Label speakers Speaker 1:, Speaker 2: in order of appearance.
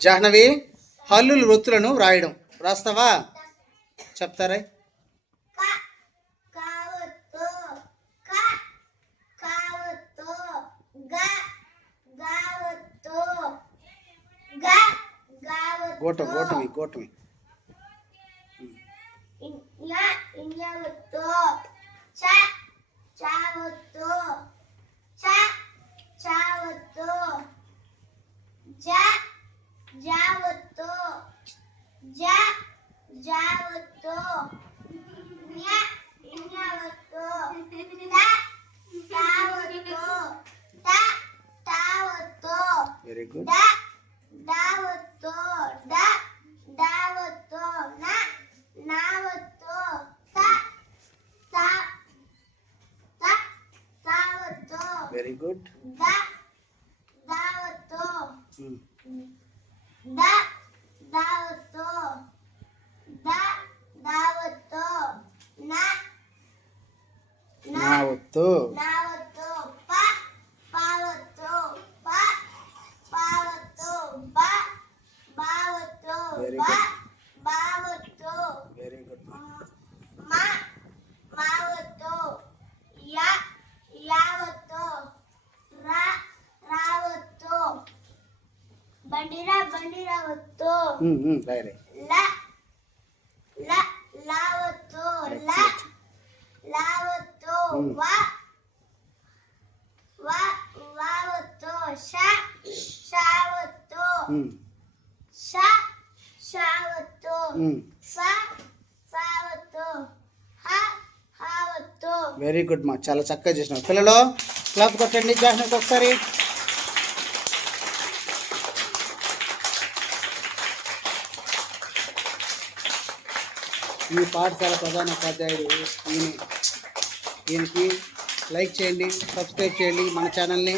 Speaker 1: జాహ్నవి హల్లులు వృత్తులను వ్రాయడం. రాస్తావా చెప్తారా.
Speaker 2: క కావతో క కావతో గ గావతో గ గావతో
Speaker 1: గోటం గోటమి గోటమి.
Speaker 2: Ya, ya votó. Ya, ya votó. Ta, ta votó. Ta,
Speaker 1: ta votó.
Speaker 2: Very good. Da votó. Da, da votó. Na, na votó.
Speaker 1: Ta, ta,
Speaker 2: ta, ta
Speaker 1: votó.
Speaker 2: Very good. Da, da votó.
Speaker 1: Da. ఒత్తు very good
Speaker 2: మ మావతో య యావతో ర రావతో బండిరా బండిరావతో
Speaker 1: రాయ్ రాయ్
Speaker 2: ష షావతో ఫ ఫావతో హ హావతో.
Speaker 1: Very good మా. చాలా చక్కగా చేసినావు. పిల్లలు క్లాప్ కొట్టండి జాహ్నవికి ఒకసారి. ఈ పాఠశాల ప్రధాన ఉపాధ్యాయుడు ఈయన ఈయనకి లైక్ చేయండి సబ్స్క్రైబ్ చేయండి మన ఛానల్ని